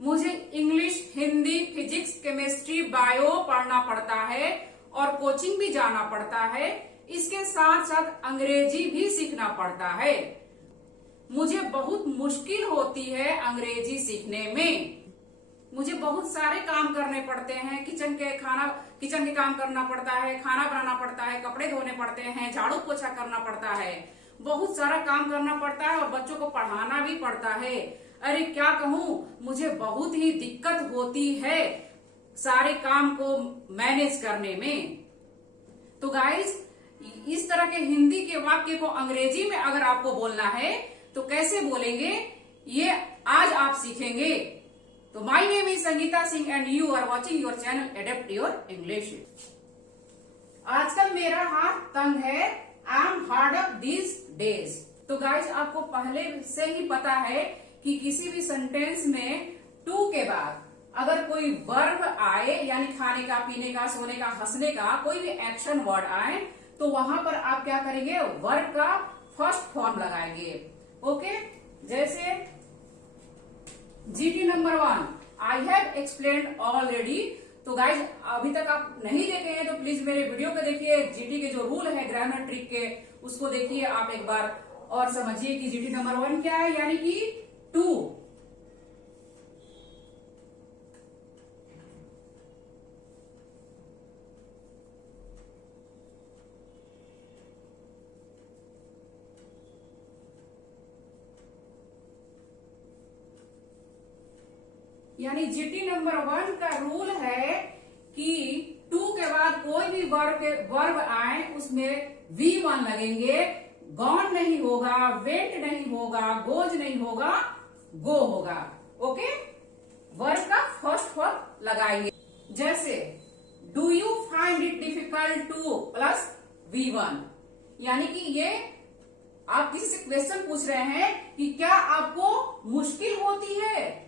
मुझे English, Hindi, physics, chemistry, bio पढ़ना पड़ता है और कोचिंग भी जाना पड़ता है। इसके साथ साथ अंग्रेजी भी सीखना पड़ता है। मुझे बहुत मुश्किल होती है अंग्रेजी सीखने में। मुझे बहुत सारे काम करने पड़ते हैं। किचन के काम करना पड़ता है, खाना बनाना पड़ता है, कपड़े धोने पड़ते हैं, झाड़ू पोछा करना पड़ता है, बहुत सारा काम करना पड़ता है और बच्चों को पढ़ाना भी पड़ता है। अरे क्या कहूँ, मुझे बहुत ही दिक्कत होती है सारे काम को मैनेज करने में। तो गाइस, इस तरह के हिंदी के वाक्य को अंग्रेजी में अगर आपको बोलना है तो कैसे बोलेंगे, ये आज आप सीखेंगे। तो my name is Sangeeta Singh and you are watching your channel adapt your English. आजकल मेरा हाथ तंग है, I am hard up these days. तो गाइस, आपको पहले से ही पता है कि किसी भी सेंटेंस में टू के बाद अगर कोई वर्ब आए, यानी खाने का, पीने का, सोने का, हंसने का, कोई भी एक्शन वर्ड आए, तो वहां पर आप क्या करेंगे, वर्ब का फर्स्ट फॉर्म लगाएंगे। ओके, जैसे GT number 1, I have explained already. तो गाइज, अभी तक आप नहीं देखे हैं तो प्लीज मेरे वीडियो को देखिए। जीटी के जो रूल है ग्रामर ट्रिक के, उसको देखिए आप एक बार और समझिए कि जीटी नंबर 1 क्या है, यानी कि टू। यानी जीटी नंबर 1 का रूल है कि टू के बाद कोई भी वर्ब आए उसमें V1 लगेंगे, गॉन नहीं होगा, वेंट नहीं होगा, गोज नहीं होगा, गो होगा। ओके, वर्ब का फर्स्ट फॉर्म लगाएंगे। जैसे do you find it difficult two plus V1, यानी कि ये आप किसी से क्वेश्चन पूछ रहे हैं कि क्या आपको मुश्किल होती है।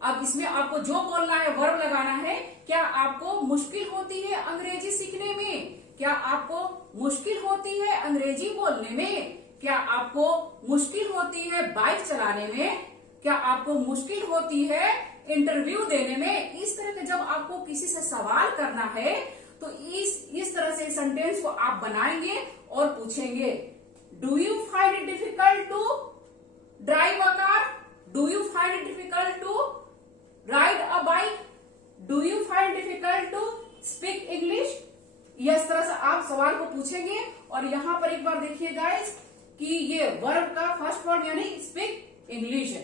अब इसमें आपको जो बोलना है, वर्ब लगाना है, क्या आपको मुश्किल होती है अंग्रेजी सीखने में, क्या आपको मुश्किल होती है अंग्रेजी बोलने में, क्या आपको मुश्किल होती है बाइक चलाने में, क्या आपको मुश्किल होती है इंटरव्यू देने में। इस तरह के जब आपको किसी से सवाल करना है तो इस तरह से सेंटेंस को आप बनाएंगे और पूछेंगे, do you find it difficult to drive a car, do you find it difficult to ride a bike, do you find difficult to speak English. इस तरह से आप सवाल को पूछेंगे। और यहां पर एक बार देखिए गाइस कि ये वर्ब का फर्स्ट फॉर्म यानी स्पीक इंग्लिश है।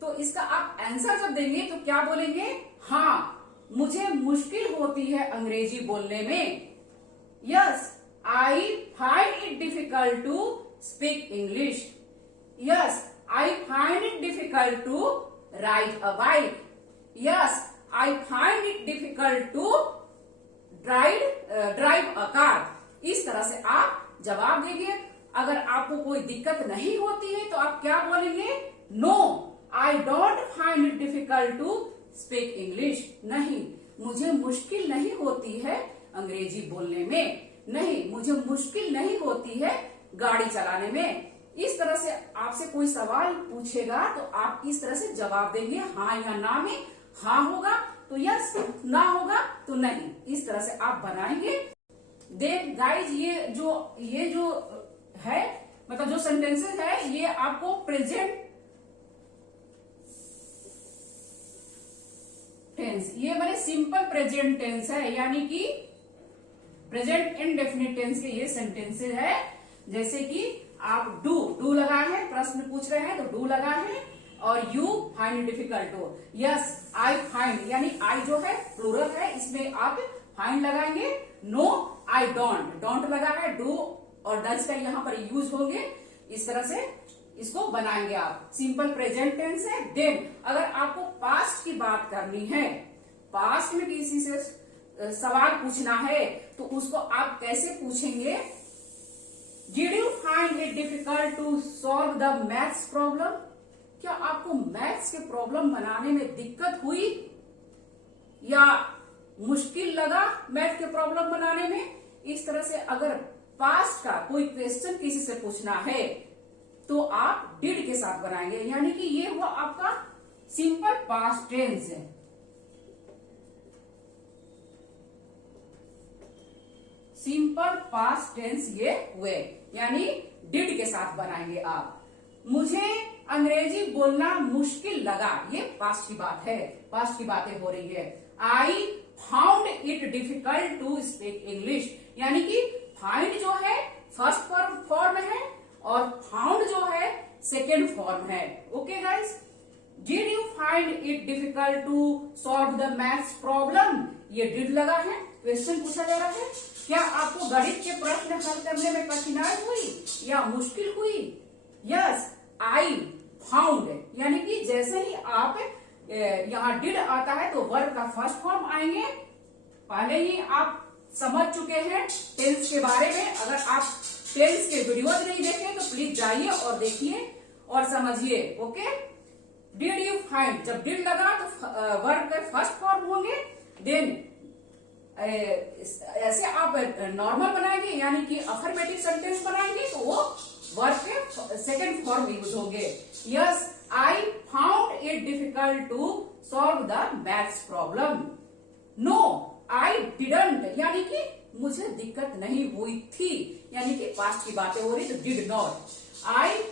तो इसका आप आंसर जब देंगे तो क्या बोलेंगे, हाँ मुझे मुश्किल होती है अंग्रेजी बोलने में। Yes, I find it difficult to speak English. Yes, I find it difficult to ride a bike. Yes, I find it difficult to drive a car। इस तरह से आप जवाब देंगे। अगर आपको कोई दिक्कत नहीं होती है तो आप क्या बोलेंगे, No, I don't find it difficult to speak English। नहीं, मुझे मुश्किल नहीं होती है अंग्रेजी बोलने में, नहीं मुझे मुश्किल नहीं होती है गाड़ी चलाने में। इस तरह से आपसे कोई सवाल पूछेगा तो आप इस तरह से जवाब देंगे, हाँ या ना में हाँ होगा तो यस, ना होगा तो नहीं। इस तरह से आप बनाएंगे। देख गाइज, ये जो है, मतलब जो सेंटेंसेस है, ये आपको प्रेजेंट टेंस, ये मैंने सिंपल प्रेजेंट टेंस है, यानी कि प्रेजेंट इंडेफिनिट टेंस के ये सेंटेंसेस है। जैसे कि आप डू लगा है, प्रश्न पूछ रहे हैं तो डू लगा है, और यू फाइंड डिफिकल्ट हो। यस, आई फाइंड, यानी आई जो है प्लूरल है, इसमें आप फाइंड लगाएंगे। नो, आई डोंट लगा है, डू और डज का यहाँ पर यूज होंगे। इस तरह से इसको बनाएंगे आप। सिंपल प्रेजेंट टेंस है। देन अगर आपको पास्ट की बात करनी है, पास्ट में किसी से सवाल पूछना है तो उसको आप कैसे पूछेंगे, did you find it difficult to solve the maths problem. क्या आपको मैथ्स के प्रॉब्लम बनाने में दिक्कत हुई या मुश्किल लगा मैथ के प्रॉब्लम बनाने में। इस तरह से अगर पास्ट का कोई क्वेश्चन किसी से पूछना है तो आप डिड के साथ बनाएंगे, यानी कि ये हुआ आपका सिंपल पास्ट टेंस है। सिंपल पास्ट टेंस ये हुए, यानी डिड के साथ बनाएंगे आप। मुझे अंग्रेजी बोलना मुश्किल लगा, ये पास्ट की बात है, पास्ट की बातें हो रही है। I found it difficult to speak English, यानी कि फाइंड जो है फर्स्ट फॉर्म है और फाउंड जो है सेकेंड फॉर्म है। Okay guys, did you find it difficult to solve the maths problem, ये डिड लगा है, क्वेश्चन पूछा जा रहा है। क्या आपको गणित के प्रश्न हल करने में कठिनाई हुई या मुश्किल हुई? यस, आई फाउंड, यानी कि जैसे ही आप यहाँ डिड आता है तो वर्ब का फर्स्ट फॉर्म आएंगे। पहले ही आप समझ चुके हैं टेंस के बारे में। अगर आप टेंस के वीडियोज नहीं देखे तो प्लीज जाइए और देखिए और समझिए। ओके, डिड यू फाइंड, जब डिड लगा तो वर्ब के फर्स्ट फॉर्म होंगे। देन ऐसे आप नॉर्मल बनाएंगे, यानी कि अफर्मेटिव सेंटेंस बनाएंगे तो वो वर्ब के सेकेंड फॉर्म यूज होंगे। Yes, I found it difficult to solve the maths problem. No, I didn't, यानी कि मुझे दिक्कत नहीं हुई थी, यानी कि पास्ट की बातें हो रही तो did not. I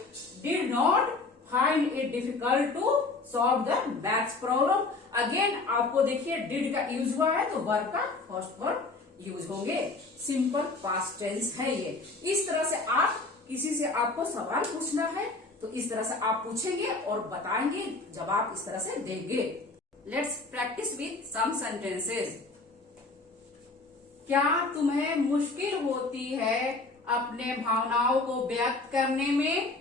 did not find it difficult to solve the maths problem. Again आपको देखिए डिड का यूज हुआ है तो वर्ब का फर्स्ट फॉर्म यूज होंगे। सिंपल पास्ट टेंस है ये। इस तरह से आप किसी से आपको सवाल पूछना है तो इस तरह से आप पूछेंगे और बताएंगे, जवाब इस तरह से देंगे। Let's practise with some sentences. क्या तुम्हें मुश्किल होती है अपने भावनाओं को व्यक्त करने में?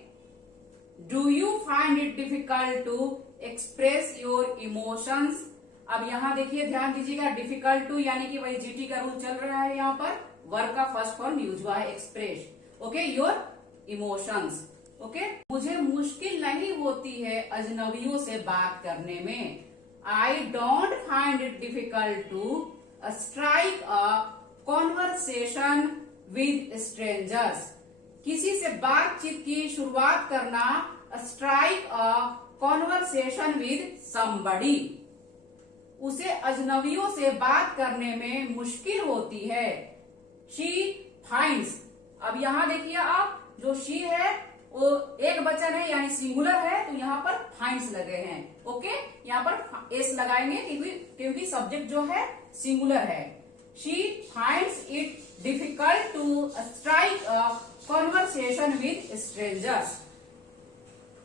Do you find it difficult to express your emotions? अब यहाँ देखिए, ध्यान दीजिएगा, डिफिकल्ट टू यानी कि वही जीटी का रूल चल रहा है। यहाँ पर वर्ब का फर्स्ट फॉर्म यूज हुआ है, express. Okay, your emotions. Okay, मुझे मुश्किल नहीं होती है अजनबियों से बात करने में। I don't find it difficult to strike a conversation with strangers. किसी से बातचीत की शुरुआत करना, strike a conversation with somebody. उसे अजनबियों से बात करने में मुश्किल होती है। शी फाइंड्स, अब यहां देखिए आप, जो शी है वो एक वचन है यानी सिंगुलर है, तो यहाँ पर फाइंड्स लगे हैं। ओके, यहाँ पर एस लगाएंगे क्योंकि सब्जेक्ट जो है सिंगुलर है। She finds it difficult to strike a conversation with strangers.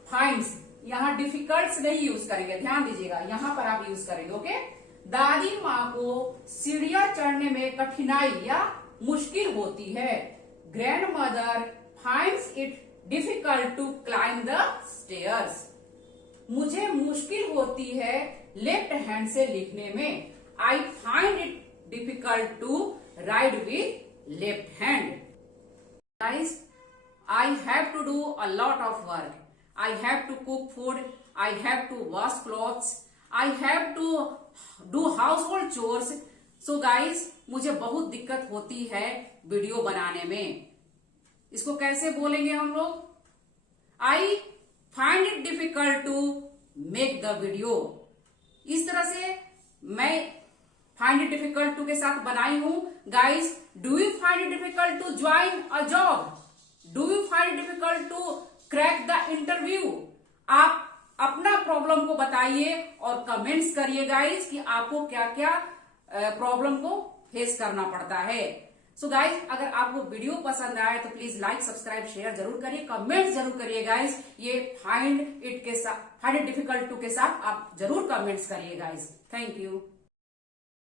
Finds, यहाँ डिफिकल्ट नहीं यूज करेंगे, ध्यान दीजिएगा, यहाँ पर आप यूज करेंगे। ओके, दादी माँ को सीढ़ियां चढ़ने में कठिनाई या मुश्किल होती है। Grandmother finds it difficult to climb the stairs. मुझे मुश्किल होती है लेफ्ट हैंड से लिखने में। I find it difficult to write with left hand. Guys, I have to do a lot of work. I have to cook food. I have to wash clothes. I have to do household chores. So guys, मुझे बहुत दिक्कत होती है video बनाने में। इसको कैसे बोलेंगे हम लोग? I find it difficult to make the video. इस तरह से मैं find it difficult to के साथ बनाई हूं। Guys, do you find it difficult to join a job? Do you find it difficult to crack the interview? आप अपना प्रॉब्लम को बताइए और कमेंट्स करिए गाइस कि आपको क्या क्या प्रॉब्लम को फेस करना पड़ता है। सो गाइस, अगर आपको वीडियो पसंद आए तो प्लीज लाइक, सब्सक्राइब, शेयर जरूर करिए, कमेंट्स जरूर करिए गाइस। ये फाइंड इट डिफिकल्ट टू के साथ आप जरूर कमेंट्स करिए गाइस। Thank you.